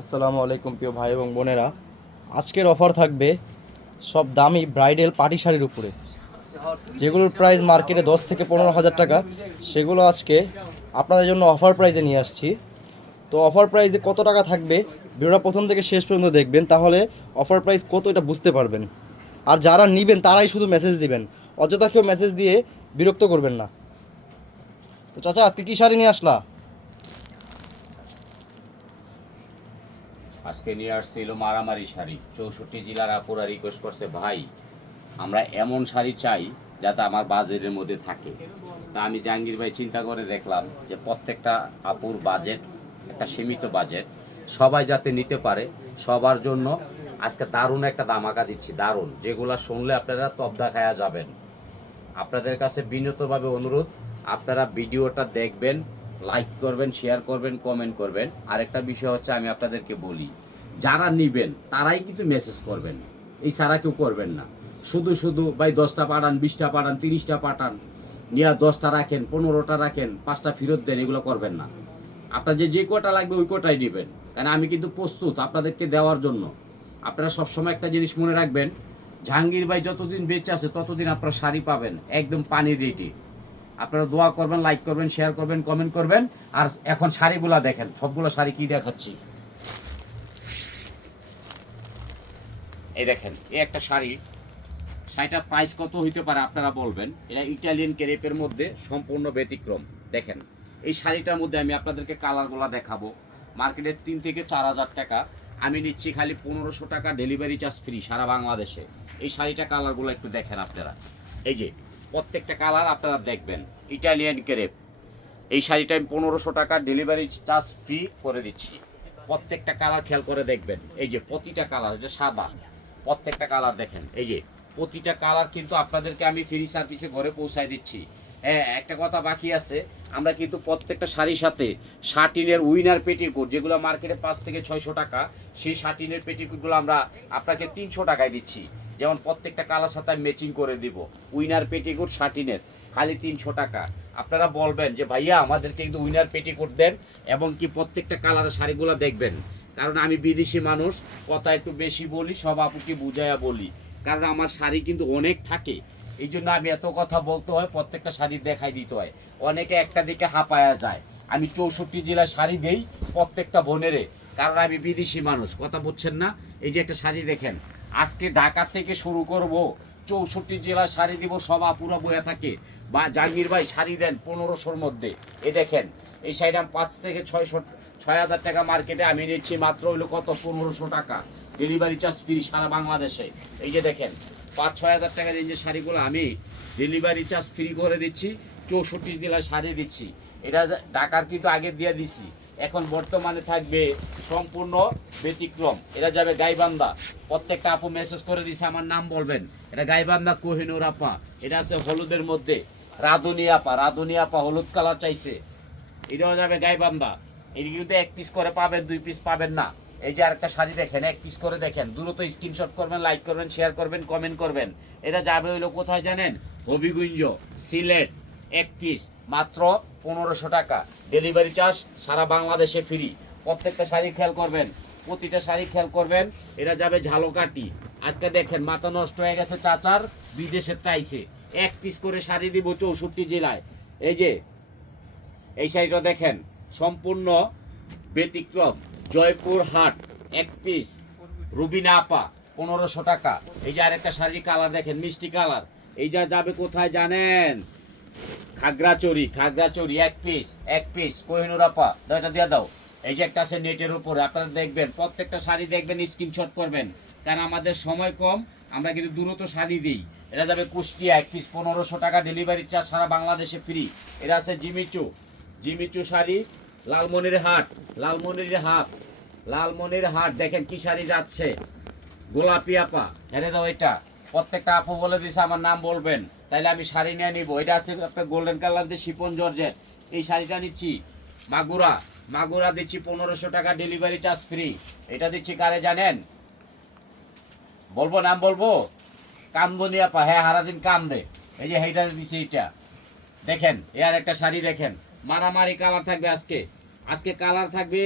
আসসালামু আলাইকুম প্রিয় ভাই এবং বোনেরা। আজকের অফার থাকবে সব দামি ব্রাইডাল পার্টি শাড়ির উপরে। যেগুলোর প্রাইস মার্কেটে দশ থেকে পনেরো হাজার টাকা, সেগুলো আজকে আপনাদের জন্য অফার প্রাইজে নিয়ে আসছি। তো অফার প্রাইসে কত টাকা থাকবে, ভিডিওটা প্রথম থেকে শেষ পর্যন্ত দেখবেন, তাহলে অফার প্রাইস কত এটা বুঝতে পারবেন। আর যারা নেবেন, তারাই শুধু মেসেজ দিবেন। অযথা কেউ মেসেজ দিয়ে বিরক্ত করবেন না। তো চাচা, আজকে কী শাড়ি নিয়ে আসলা? আজকে নিয়ে আসছিল মারামারি শাড়ি। চৌষট্টি জেলার আপুরা রিকোয়েস্ট করছে, ভাই, আমরা এমন শাড়ি চাই যাতে আমার বাজেটের মধ্যে থাকে। তা আমি জাহাঙ্গীর ভাই চিন্তা করে দেখলাম যে প্রত্যেকটা আপুর বাজেট একটা সীমিত বাজেট সবাই যাতে নিতে পারে, সবার জন্য আজকে দারুণ একটা দামাকা দিচ্ছি, দারুণ। যেগুলা শুনলে আপনারা তবদা খায়া যাবেন। আপনাদের কাছে বিনীতভাবে অনুরোধ, আপনারা ভিডিওটা দেখবেন লাইক করবেন শেয়ার করবেন কমেন্ট করবেন। আরেকটা বিষয় হচ্ছে আমি আপনাদেরকে বলি, যারা নিবেন, তারাই কিন্তু মেসেজ করবেন। এই সারা কেউ করবেন না। শুধু শুধু, ভাই, দশটা পাঠান, বিশটা পাঠান, তিরিশটা পাঠান, নিয়ে দশটা রাখেন, পনেরোটা রাখেন, পাঁচটা ফেরত দেন, এগুলো করবেন না। আপনার যে যে কটা লাগবে, ওই কটাই নেবেন। কারণ আমি কিন্তু প্রস্তুত আপনাদেরকে দেওয়ার জন্য। আপনারা সবসময় একটা জিনিস মনে রাখবেন, জাহাঙ্গীর ভাই যতদিন বেঁচে আছে, ততদিন আপনারা শাড়ি পাবেন, একদম পানি রেডি আপনারা দোয়া করবেন লাইক করবেন শেয়ার করবেন কমেন্ট করবেন। আর এখন শাড়িগুলা দেখেন, সবগুলো শাড়ি কি দেখাচ্ছি? এই দেখেন, এই একটা শাড়ি শাড়িটার প্রাইস কত হইতে পারে আপনারা বলবেন। এটা ইটালিয়ান ক্রেপের মধ্যে সম্পূর্ণ ব্যতিক্রম। দেখেন, এই শাড়িটার মধ্যে আমি আপনাদেরকে কালারগুলো দেখাবো। মার্কেটের তিন থেকে চার হাজার টাকা। আমি নিচ্ছি খালি পনেরোশো টাকা ডেলিভারি চার্জ ফ্রি সারা বাংলাদেশে। এই শাড়িটা কালারগুলো একটু দেখেন আপনারা। এই যে প্রত্যেকটা কালার আপনারা দেখবেন। ইটালিয়ান ক্রেপ এই শাড়িটা আমি পনেরোশো টাকা ডেলিভারি চার্জ ফ্রি করে দিচ্ছি। প্রত্যেকটা কালার খেয়াল করে দেখবেন। এই যে প্রতিটা কালার যে সাদা, প্রত্যেকটা কালার দেখেন। এই যে প্রতিটা কালার কিন্তু আপনাদেরকে আমি ফ্রি সার্ভিসে ঘরে পৌঁছায় দিচ্ছি। হ্যাঁ একটা কথা বাকি আছে। আমরা কিন্তু প্রত্যেকটা শাড়ির সাথে শার্টিনের উইনার পেটিকোট যেগুলো মার্কেটে পাঁচ থেকে ছয়শো টাকা, সেই শার্টিনের পেটিকোটগুলো আমরা আপনাকে তিনশো টাকায় দিচ্ছি। যেমন প্রত্যেকটা কালার সাথে ম্যাচিং করে দিব। উইনার পেটিকোট শার্টিনের খালি তিনশো টাকা। আপনারা বলবেন যে, ভাইয়া, আমাদেরকে কিন্তু উইনার পেটিকোট দেন এবং কি প্রত্যেকটা কালারের শাড়িগুলো দেখবেন। কারণ আমি বিদেশি মানুষ, কথা একটু বেশি বলি, সব আপুকে বুঝাইয়া বলি। কারণ আমার শাড়ি কিন্তু অনেক থাকে। এই জন্য আমি এত কথা বলতে হয়, প্রত্যেকটা শাড়ি দেখাই দিতে হয়। অনেকে একটা দিকে হাঁপায়া যায়। আমি চৌষট্টি জেলার শাড়ি দেই প্রত্যেকটা বোনেরে। কারণ আমি বিদেশি মানুষ, কথা বুঝছেন না? এই যে একটা শাড়ি দেখেন। আজকে ঢাকা থেকে শুরু করব। চৌষট্টি জেলার শাড়ি দিব, সব আপুরা বয়ে থাকে। বা জাহাঙ্গীর ভাই শাড়ি দেন পনেরোশোর মধ্যে। এই দেখেন, এই শাড়িটা পাঁচ থেকে ছয়শো, ছয় হাজার টাকা মার্কেটে আমি নিচ্ছি, মাত্র হইল কত? পনেরোশো টাকা। ডেলিভারি চার্জ ফ্রি সারা বাংলাদেশে। এই যে দেখেন, পাঁচ, ছয় হাজার টাকা রেঞ্জের শাড়িগুলো আমি ডেলিভারি চার্জ ফ্রি করে দিচ্ছি, চৌষট্টি জেলায় শাড়ি দিচ্ছি। এটা ঢাকার কিন্তু আগে দিয়ে দিছি। এখন বর্তমানে থাকবে সম্পূর্ণ ব্যতিক্রম। এটা যাবে গাইবান্ধা। প্রত্যেকটা আপু মেসেজ করে দিছে, আমার নাম বলবেন। এটা গাইবান্ধা কোহিনুর আপা। এটা আছে হলুদের মধ্যে। রাধুনি আপা। রাধুনি আপা হলুদ কালার চাইছে। এটাও যাবে গাইবান্ধা। এটি কিন্তু এক পিস করে পাবেন, দুই পিস পাবেন না। এই যে আরেকটা শাড়ি দেখেন, এক পিস করে দেখেন। দ্রুত স্ক্রিনশট করবেন লাইক করবেন শেয়ার করবেন কমেন্ট করবেন। এটা যাবে হইল কোথায় জানেন? হবিগুঞ্জ, সিলেট, এক পিস মাত্র পনেরোশো টাকা। ডেলিভারি চার্জ সারা বাংলাদেশে ফ্রি প্রত্যেকটা শাড়ি খেয়াল করবেন। প্রতিটা শাড়ি খেয়াল করবেন, এটা যাবে ঝালকাটি আজকে দেখেন, মাথা নষ্ট হয়ে গেছে চাচার বিদেশের তাইছে। এক পিস করে শাড়ি দিব চৌষট্টি জেলায়। এই যে, এই শাড়িটা দেখেন, সম্পূর্ণ ব্যতিক্রম। জয়পুর হাট, এক পিস রুবিনা আপা, পনেরোশো টাকা। এই যে আরেকটা শাড়ির কালার দেখেন, মিষ্টি কালার এই যা যাবে কোথায় জানেন? খাগড়াচড়ি খাগড়াচড়ি এক পিস এক পিস কোহিনুর আপা দাও এটা দিয়ে দাও। এই যে একটা আছে নেটের উপরে, আপনারা দেখবেন, প্রত্যেকটা শাড়ি দেখবেন স্ক্রিনশট করবেন। কারণ আমাদের সময় কম, আমরা কিন্তু দ্রুত শাড়ি দিই। এটা যাবে কুষ্টিয়া, এক পিস পনেরোশো টাকা ডেলিভারি চার্জ সারা বাংলাদেশে ফ্রি এটা আছে জিমিচু জিমিচু শাড়ি, লালমনির হাট লালমনির হাট লালমনির হাট, দেখেন কি শাড়ি যাচ্ছে। গোলাপি আপা, হেরে দাও এটা। প্রত্যেকটা আপু বলে দিছে, আমার নাম বলবেন। তাইলে আমি শাড়ি নিয়ে নিবো। এটা আছে একটা গোল্ডেন কালার দিয়ে শিপন জর্জেট। এই শাড়িটা নিচ্ছি মাগুরা। মাগুরা দিচ্ছি পনেরোশো টাকা ডেলিভারি চার্জ ফ্রি এটা দিচ্ছি কারে জানেন? বলব, নাম বলব? কান্দনি আপা। হ্যাঁ সারাদিন কান্দে এই যে সেইটা দিচ্ছি এইটা। দেখেন এ আর একটা শাড়ি দেখেন। মারামারি কালার থাকবে আজকে। আজকে কালার থাকবে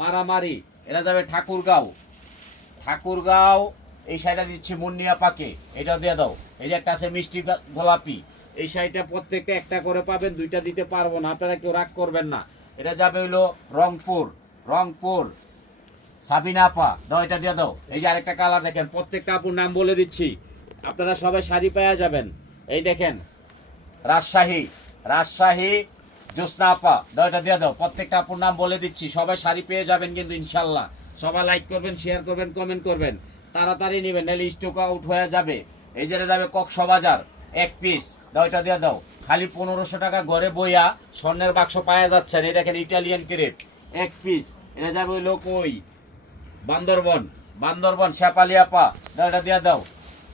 মারামারি। এটা যাবে ঠাকুরগাঁও। ঠাকুরগাঁও এই শাড়িটা দিচ্ছি মুন্নিয়া পাকে। এটা দিয়ে দাও। এই যে একটা আছে মিষ্টি গোলাপি। এই শাড়িটা প্রত্যেকটা একটা করে পাবেন, দুইটা দিতে পারব না। আপনারা কেউ রাগ করবেন না। এটা যাবে হইল রংপুর রংপুর। সাবিনা আপা, দাও এটা দিয়ে দাও। এই যে আরেকটা কালার দেখেন, প্রত্যেকটা আপুর নাম বলে দিচ্ছি। আপনারা সবাই শাড়ি পেয়ে যাবেন। এই দেখেন, রাজশাহী রাজশাহী জ্যোৎস্না দাও এটা দিয়ে দাও। প্রত্যেকটা আপুর নাম বলে দিচ্ছি। সবাই শাড়ি পেয়ে যাবেন কিন্তু ইনশাল্লাহ। সবাই লাইক করবেন শেয়ার করবেন কমেন্ট করবেন। তাড়াতাড়ি নেবেন, নাহলে স্টক আউট হয়ে যাবে। এই যে যাবে কক্সবাজার, এক পিস দাও, এটা দিয়ে দাও। খালি পনেরোশো টাকা ঘরে বইয়া স্বর্ণের বাক্স পাওয়া যাচ্ছে না। এই দেখেন ইটালিয়ান ক্রেপ এক পিস এটা যাবে ওই লোক ওই বান্দরবন। বান্দরবন শেপালি আপা দাও, এটা দিয়ে দাও।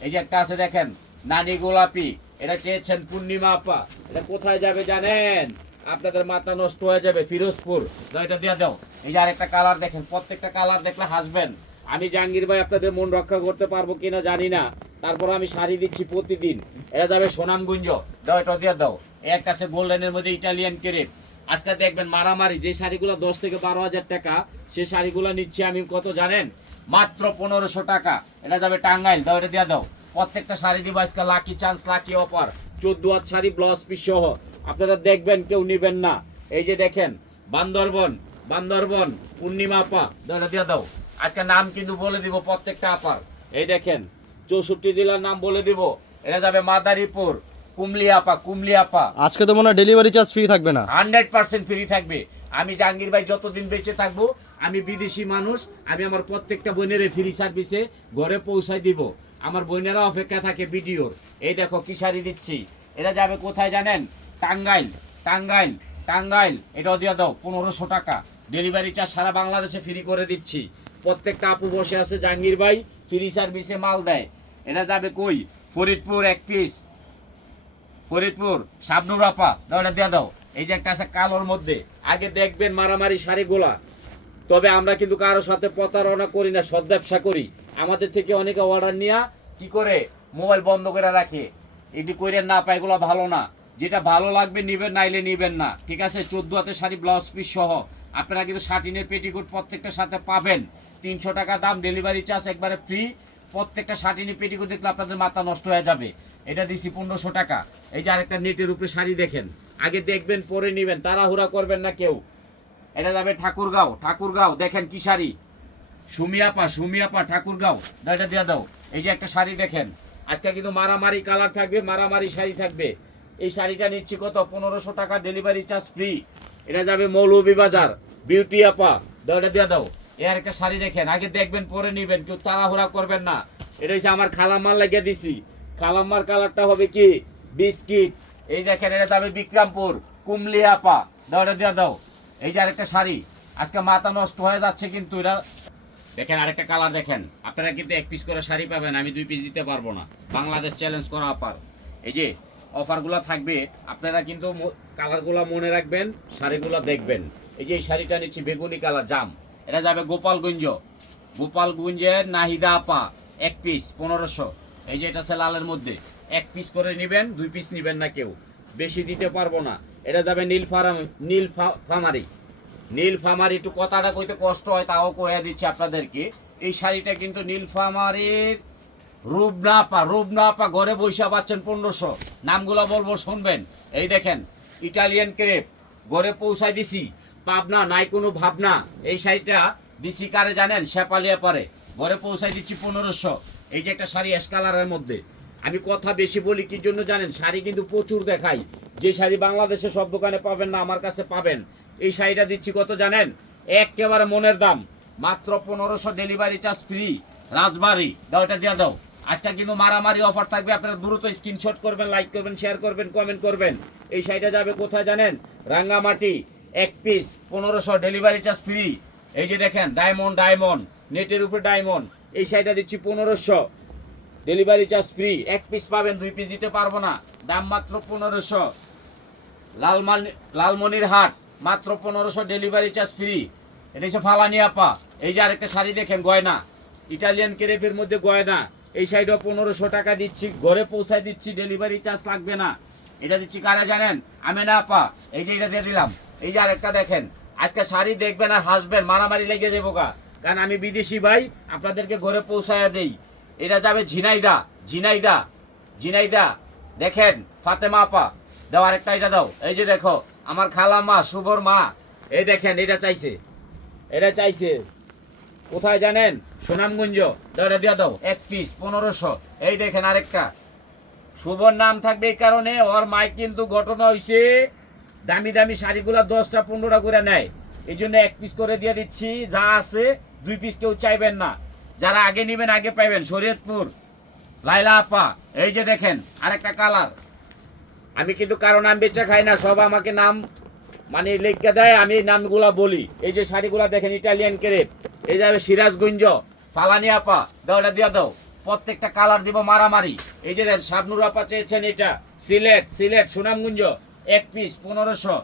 এই যে একটা আছে, দেখেন, নানি গোলাপি। এটা চেয়েছেন পূর্ণিমা আপা। এটা কোথায় যাবে জানেন? আপনাদের মাথা নষ্ট হয়ে যাবে, ফিরোজপুর। দাও, এটা দিয়ে দাও। এই যে আরেকটা কালার দেখেন, প্রত্যেকটা কালার দেখলে হাসবেন। আমি জাহাঙ্গীর ভাই আপনাদের মন রক্ষা করতে পারব কিনা জানি না। তারপর আমি শাড়ি দিচ্ছি প্রতিদিন। এটা যাবে সোনামগুঞ্জ। দাও, এটা দিয়ে দাও। একটা আছে গোল্ডেনের মধ্যে ইটালিয়ান কেরেপ আজকে দেখবেন মারামারি। যে শাড়িগুলো দশ থেকে বারো হাজার টাকা, সে শাড়িগুলো নিচ্ছি আমি, কত জানেন? মাত্র পনেরোশো টাকা। এটা যাবে টাঙ্গাইল। দাও, এটা দিয়ে দাও। প্রত্যেকটা শাড়ি দিব আজকে লাকি চান্স লাকি অফার চোদ্দ হাত শাড়ি ব্লাউজ পিস সহ। আপনারা দেখবেন, কেউ নিবেন না। এই যে দেখেন, বান্দরবন বান্দরবন, পূর্ণিমা আপা দাও, এটা দিয়ে দাও। আজকে নাম কিন্তু বলে দিব প্রত্যেকটা আপার। এই দেখেন চৌষট্টি জেলার নাম বলে দিব। এটা যাবে মাদারীপুর কুমলিয়াপা কুমলিয়াপা। আজকে তো মনে হয় ডেলিভারি চার্জ ফ্রি থাকবে না। হান্ড্রেড পার্সেন্ট ফ্রি থাকবে। আমি জাহাঙ্গীর ভাই যতদিন বেঁচে থাকব আমি বিদেশি মানুষ আমি আমার প্রত্যেকটা বোনের ফ্রি সার্ভিসে ঘরে পৌঁছায় দিব। আমার বোনেরা অপেক্ষা থাকে ভিডিওর এই দেখো কি শাড়ি দিচ্ছি। এটা যাবে কোথায় জানেন? টাঙ্গাইল টাঙ্গাইল টাঙ্গাইল। এটাও দিয়ে দাও পনেরোশো টাকা। ডেলিভারি চার্জ সারা বাংলাদেশে ফ্রি করে দিচ্ছি। প্রত্যেকটা আপু বসে আছে, জাহাঙ্গীর ভাই ফ্রি সার্ভিসে মাল দেয়। এটা যাবে কই? ফরিদপুর এক পিস ফরিদপুর, শাবনুর আপা, দাও এটা দিয়ে দাও। এই যে একটা আছে কালোর মধ্যে। আগে দেখবেন মারামারি শাড়িগুলা। তবে আমরা কিন্তু কারোর সাথে প্রতারণা করি না, সৎ ব্যবসা করি। আমাদের থেকে অনেকে অর্ডার নিয়া কি করে? মোবাইল বন্ধ করে রাখে। এটি করে না পায় এগুলো ভালো না। যেটা ভালো লাগবে নিবেন, নাইলে নিবেন না। ঠিক আছে? চোদ্দ হাতে শাড়ি ব্লাউজ পিস সহ। আপনারা কিন্তু শার্টিনের পেটিকোট প্রত্যেকটা সাথে পাবেন। তিনশো টাকা দাম ডেলিভারি চার্জ একবারে ফ্রি প্রত্যেকটা শার্টিনের পেটিকোট দেখলে আপনাদের মাথা নষ্ট হয়ে যাবে। এটা দিছি পনেরোশো টাকা। এই যে আরেকটা নেটের উপরে শাড়ি দেখেন। আগে দেখবেন, পরে নিবেন। তাড়াহুড়া করবেন না কেউ। এটা যাবে ঠাকুরগাঁও। ঠাকুরগাঁও, দেখেন কি শাড়ি। সুমিয়াপা সুমিয়াপা, ঠাকুরগাঁও। এটা দিয়ে দাও। এই যে একটা শাড়ি দেখেন। আজকে কিন্তু মারামারি কালার থাকবে, মারামারি শাড়ি থাকবে। এই শাড়িটা নিচ্ছি কত? পনেরোশো টাকা ডেলিভারি চার্জ ফ্রি এটা যাবে মৌলভী বাজার বিউটি আপা। দাও, এটা দিয়ে দাও। এ আর একটা শাড়ি দেখেন, আগে দেখবেন, পরে নিবেন, কেউ তাড়াহুড়া করবেন না। এটা হচ্ছে আমার খালাম্মার লাগিয়ে দিছি। খালাম্মার কালারটা হবে কি? বিস্কিট। এই দেখেন, এটা যাবে বিক্রমপুর কুমলি আপা। দাও, এটা দিয়ে দাও। এই যে আরেকটা শাড়ি। আজকে মাথা নষ্ট হয়ে যাচ্ছে কিন্তু এটা। দেখেন, আরেকটা কালার দেখেন। আপনারা কিন্তু এক পিস করে শাড়ি পাবেন, আমি দুই পিস দিতে পারব না। বাংলাদেশ চ্যালেঞ্জ করা অফার এই যে অফারগুলো থাকবে, আপনারা কিন্তু কালারগুলো মনে রাখবেন, শাড়িগুলো দেখবেন। এই যে এই শাড়িটা নিচ্ছি, বেগুনি কালার, জাম। এটা যাবে গোপালগঞ্জ। গোপালগঞ্জের নাহিদা আপা, এক পিস পনেরোশো। এই যে এটা আছে লালের মধ্যে, এক পিস করে নেবেন, দুই পিস নেবেন না কেউ। বেশি দিতে পারব না। এটা যাবে নীল ফার্ম, নীল ফামারি। নীলফামারি একটু কথাটা কইতে কষ্ট হয়, তাও কয়ে দিচ্ছি আপনাদেরকে। এই শাড়িটা কিন্তু নীল নীলফামারির রূপনাপা রূপনাপা ঘরে বৈশা পাচ্ছেন পনেরোশো। নামগুলো বলব, শুনবেন। এই দেখেন, ইটালিয়ান ক্রেপ, ঘরে পৌঁছায় দিছি। পাবনা নাই কোনো ভাবনা। এই শাড়িটা দিছি কারে জানেন? শেপালিয়া পরে। ঘরে পৌঁছায় দিচ্ছি পনেরোশো। এই যে একটা শাড়ি অ্যাশ কালারের মধ্যে। আমি কথা বেশি বলি কি জন্য জানেন? শাড়ি কিন্তু প্রচুর দেখাই। যে শাড়ি বাংলাদেশে সব দোকানে পাবেন না, আমার কাছে পাবেন। এই শাড়িটা দিচ্ছি কত জানেন? একেবারে মনের দাম। মাত্র পনেরোশো ডেলিভারি চার্জ ফ্রি রাজবাড়ি। দাও, এটা দিয়ে দাও। আজকে কিন্তু মারামারি অফার থাকবে। আপনারা দ্রুত স্ক্রিনশট করবেন লাইক করবেন শেয়ার করবেন কমেন্ট করবেন। এই শাড়িটা যাবে কোথায় জানেন? রাঙ্গামাটি। এক পিস পনেরোশো ডেলিভারি চার্জ ফ্রি এই যে দেখেন ডায়মন্ড ডায়মন্ড নেটের উপরে ডায়মন্ড এই শাড়িটা দিচ্ছি পনেরোশো। ডেলিভারি চার্জ ফ্রি এক পিস পাবেন, দুই পিস দিতে পারব না। দাম মাত্র পনেরোশো। লালমান লালমনির হাট, মাত্র পনেরোশো ডেলিভারি চার্জ ফ্রি এটা হচ্ছে ফালানি আপা। এই যে আরেকটা শাড়ি দেখেন, গয়না। ইটালিয়ান কেরেপের মধ্যে গয়না। এই শাড়িটা পনেরোশো টাকা দিচ্ছি। ঘরে পৌঁছায় দিচ্ছি ডেলিভারি চার্জ লাগবে না। এটা দিচ্ছি কারা জানেন? আমি না আপা। এই যে এটা দিয়ে দিলাম। এই যে আরেকটা দেখেন, আজকে শাড়ি দেখবেন আর হাসবেন, মারামারি লেগে যাব গা। কারণ আমি বিদেশি ভাই, আপনাদেরকে ঘরে পৌঁছায়া দেই। এটা যাবে ঝিনাইদা ঝিনাইদা ঝিনাইদা। দেখেন, ফাতেমা আপা, দাও আরেকটা, এটা দাও। এই যে দেখো, আমার খালা মা শুভর মা, এই দেখেন, এটা চাইছে। এটা চাইছে। কোথায় জানেন? সুনামগঞ্জ। দাও দিয়ে দাও, এক পিস পনেরোশো। এই দেখেন আরেকটা। শুভর নাম থাকবে এই কারণে, ওর মায় কিন্তু ঘটনা হয়েছে দামি দামি শাড়িগুলা দশটা, পনেরোটা করে নেয়। এই জন্য এক পিস করে দিয়ে দিচ্ছি। যা আছে, দুই পিস কেউ চাইবেন না। যারা আগে নেবেন, আগে পাইবেন। শরীয়তপুর লাইলা আপা, এই যে দেখেন, আরেকটা কালার। আমি কিন্তু কারও নাম বেচা খাই না, সব আমাকে নাম মানে লেখা দেয়, আমি নামগুলা বলি। এই যে শাড়িগুলা দেখেন, ইটালিয়ান কেরেপ। এই যাবে সিরাজগঞ্জ, ফালানি আপা, দাও এটা দিয়া দাও। প্রত্যেকটা কালার দিব মারামারি। এই যে দেন, শাবনুর আপা চেয়েছেন এটা। সিলেট সিলেট, সুনামগঞ্জ। এক পিস পনেরোশো।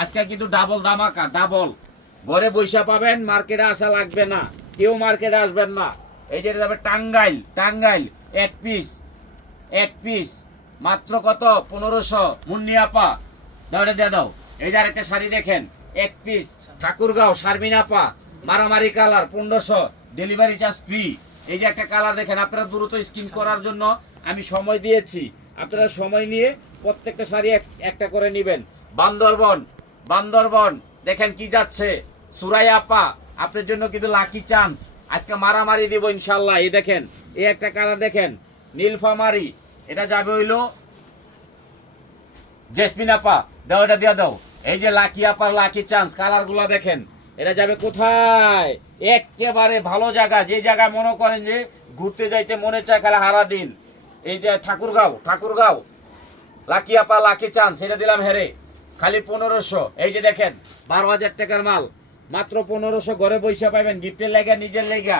আজকে কিন্তু ডাবল দামাকা ডাবল ঘরে বৈশা পাবেন, মার্কেটে আসা লাগবে না। কেউ মার্কেটে আসবেন না। এই যে যাবে টাঙ্গাইল টাঙ্গাইল, এক পিস এক পিস মাত্র কত? পনেরোশো। মুন্নিয়াপা দাও এটা দিয়ে দাও। এই যে আরেকটা শাড়ি দেখেন, এক পিস ঠাকুরগাঁও শারমিনাপা মারামারি কালার, পনেরোশো। ডেলিভারি চার্জ ফ্রি এই যে একটা কালার দেখেন, আপনারা দ্রুত স্কিন করার জন্য আমি সময় দিয়েছি। আপনারা সময় নিয়ে প্রত্যেকটা শাড়ি একটা করে নেবেন। বান্দরবন বান্দরবন, দেখেন কি যাচ্ছে। সুরাই আপা, আপনার জন্য কিন্তু লাকি চান্স আজকে মারামারি দিব ইনশাল্লাহ এই দেখেন, এই একটা কালার দেখেন, নীলফামারি। এটা যাবে হইল জেসমিন আপা, দাও এটা দিয়ে দাও। এই যে লাকি আপার লাকি চান্স কালারগুলা দেখেন, এটা যাবে কোথায়? একেবারে ভালো জায়গা, যে জায়গায় মনে করেন যে ঘুরতে যাইতে মনে চায় খালি হারা দিন এই যে ঠাকুরগাঁও ঠাকুরগাঁও লাকি আপা, লাকি চান্স এটা দিলাম হেরে। খালি পনেরোশো। এই যে দেখেন, বারো হাজার টাকার মাল। মাত্র পনেরোশো ঘরে বৈশা পাইবেন, গিফটের লেগা, নিজের লেগা।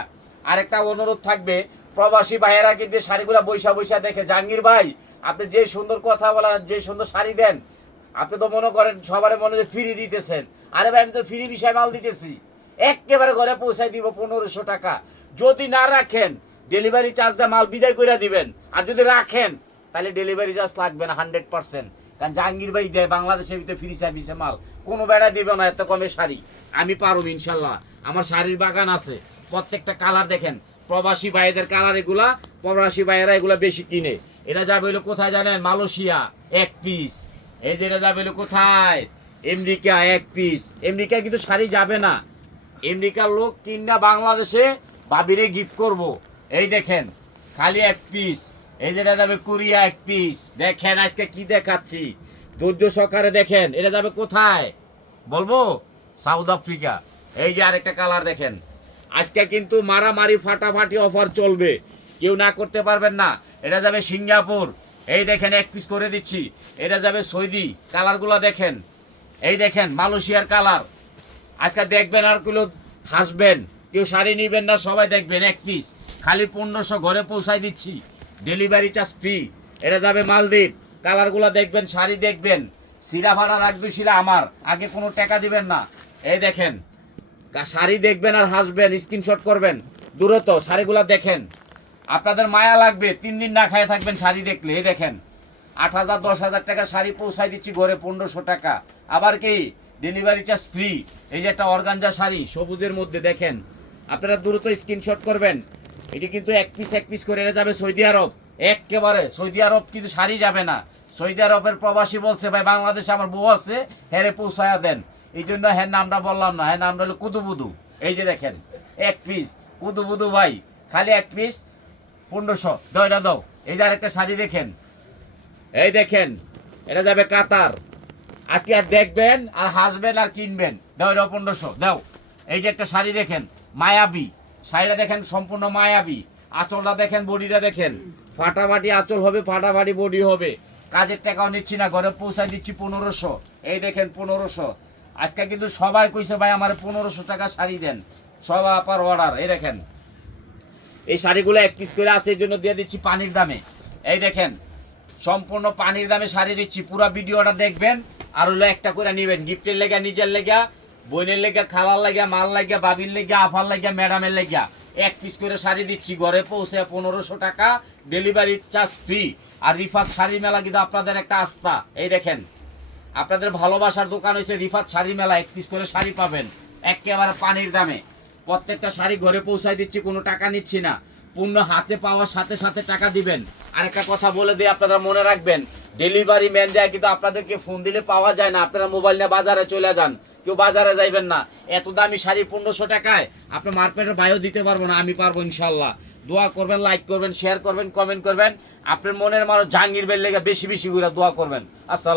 আরেকটা অনুরোধ থাকবে, প্রবাসী ভাইয়েরা কিন্তু শাড়িগুলা বৈশা বৈশা দেখে, জাহাঙ্গীর ভাই, আপনি যে সুন্দর কথা বলেন যে সুন্দর শাড়ি দেন, আপনি তো মনে করেন সবার মনে যে ফ্রি দিতেছেন। আরে ভাই, আমি তো ফ্রি বিষয় মাল দিতেছি। একেবারে ঘরে পৌঁছাই দিব পনেরোশো টাকা। যদি না রাখেন ডেলিভারি চার্জ দিয়ে মাল বিদায় করে দিবেন। আর যদি রাখেন তাহলে ডেলিভারি চার্জ লাগবে না হান্ড্রেড পার্সেন্ট কারণ জাহাঙ্গীর ভাই দেয়, বাংলাদেশের ভিতরে ফ্রি সার্ভিসে মাল। কোনো বেড়া দিবে না, এত কমে শাড়ি। আমি পারব ইনশাল্লাহ। আমার শাড়ির বাগান আছে। প্রত্যেকটা কালার দেখেন। প্রবাসী ভাইদের কালার এগুলা, প্রবাসী ভাইয়েরা এগুলা বেশি কিনে। এটা যাবে হলো কোথায় জানেন? মালয়েশিয়া, এক পিস এই যে এটা যাবে হলো কোথায়? আমেরিকা, এক পিস আমেরিকায় কিন্তু শাড়ি যাবে না। আমেরিকার লোক কিনা বাংলাদেশে, বাবিরে গিফট করব। এই দেখেন, খালি এক পিস এই যেটা যাবে কোরিয়া এক পিস দেখেন আজকে কি দেখাচ্ছি। ধৈর্য সহকারে দেখেন, এটা যাবে কোথায়? বলব? সাউথ আফ্রিকা এই যে আরেকটা কালার দেখেন। আজকে কিন্তু মারামারি, ফাটাফাটি অফার চলবে। কেউ না করতে পারবেন না। এটা যাবে সিঙ্গাপুর। এই দেখেন, এক পিস করে দিচ্ছি। এটা যাবে সৌদি। কালারগুলো দেখেন। এই দেখেন, মালয়েশিয়ার কালার আজকে দেখবেন আরগুলো হাসবেন। কেউ শাড়ি নিবেন না, সবাই দেখবেন এক পিস খালি পনেরোশো ঘরে পৌঁছাই দিচ্ছি। ডেলিভারি চার্জ ফ্রি এটা যাবে মালদ্বীপ। কালারগুলো দেখবেন, শাড়ি দেখবেন। সিরা ভাড়া রাখবে সিরা আমার। আগে কোনো টাকা দিবেন না। এই দেখেন শাড়ি দেখবেন আর হাসবেন স্ক্রিনশট করবেন। দূরত শাড়িগুলো দেখেন। আপনাদের মায়া লাগবে, তিন দিন না খায় থাকবেন শাড়ি দেখলে। এই দেখেন, আট হাজার, দশ হাজার টাকা শাড়ি পৌঁছাই দিচ্ছি ঘরে, পনেরোশো টাকা। আবার কি? ডেলিভারি চার্জ ফ্রি এই যে একটা অর্গানজা শাড়ি, সবুজের মধ্যে দেখেন। আপনারা দ্রুত স্ক্রিনশট করবেন। এটি কিন্তু এক পিস এক পিস করে এটা যাবে সৌদি আরব। একেবারে, সৌদি আরব কিন্তু শাড়ি যাবে না। সৌদি আরবের প্রবাসী বলছে, ভাই, বাংলাদেশে আমার বউ আছে, হেরে পৌঁছায়া দেন। এই জন্য হ্যাঁ নামটা বললাম না। হ্যাঁ নামটা হলো কুদুবুদু এই যে দেখেন, এক পিস কুদুবুদু ভাই, খালি এক পিস পনেরোশো। দাও, এটা দাও। এই যে আরেকটা শাড়ি দেখেন। এই দেখেন, এটা যাবে কাতার। আজকে আর দেখবেন, আর হাসবেন, আর কিনবেন। দাও পনেরোশো। দাও। এই যে একটা শাড়ি দেখেন, মায়াবী। শাড়িটা দেখেন সম্পূর্ণ মায়াবী। আঁচলটা দেখেন, বডিটা দেখেন। ফাটাফাটি আঁচল হবে, ফাটাফাটি বডি হবে। কাজের টাকাও নিচ্ছি না, ঘরে পৌঁছায় দিচ্ছি পনেরোশো। এই দেখেন, পনেরোশো। আজকে কিন্তু সবাই কইছে, ভাই, আমার পনেরোশো টাকা শাড়ি দেন। সব আপার অর্ডার এই দেখেন। এই শাড়িগুলো এক পিস করে আছে, এই জন্য দিয়ে দিচ্ছি পানির দামে। এই দেখেন, সম্পূর্ণ পানির দামে শাড়ি দিচ্ছি। পুরো ভিডিওটা দেখবেন, আর হলো একটা করে নেবেন। গিফটের লেগা, নিজের লেগা বোনের লেগা, খালার লেগা মাল লেগা, বাবির লেগা, আফার লেগা, ম্যাডামের লেগা। এক পিস করে শাড়ি দিচ্ছি, ঘরে পৌঁছে পনেরোশো টাকা ডেলিভারি চার্জ ফ্রি আর রিফাত শাড়ি মেলা কিন্তু আপনাদের একটা আস্থা। এই দেখেন, আপনাদের ভালোবাসার দোকান হয়েছে রিফাত শাড়ি মেলা, এক পিস করে শাড়ি পাবেন। একেবারে পানির দামে। প্রত্যেকটা শাড়ি ঘরে পৌঁছায় দিচ্ছি, কোনো টাকা নিচ্ছি না। পূর্ণ হাতে পাওয়ার সাথে সাথে টাকা দিবেন। আরেকটা কথা বলে দিয়ে আপনারা মনে রাখবেন ডেলিভারি ম্যান দেয়, কিন্তু আপনাদেরকে ফোন দিলে পাওয়া যায় না। আপনারা মোবাইল নিয়ে বাজারে চলে যান। কেউ বাজারে যাইবেন না। এত দামি শাড়ি পনেরোশো টাকায়, আপনি মার্কেটের বাইরেও দিতে পারব না, আমি পারব ইনশাল্লাহ দোয়া করবেন লাইক করবেন শেয়ার করবেন কমেন্ট করবেন। আপনার মনের মানুষ জাহাঙ্গীর বেল লেগে বেশি বেশি করে দোয়া করবেন। আসসালাম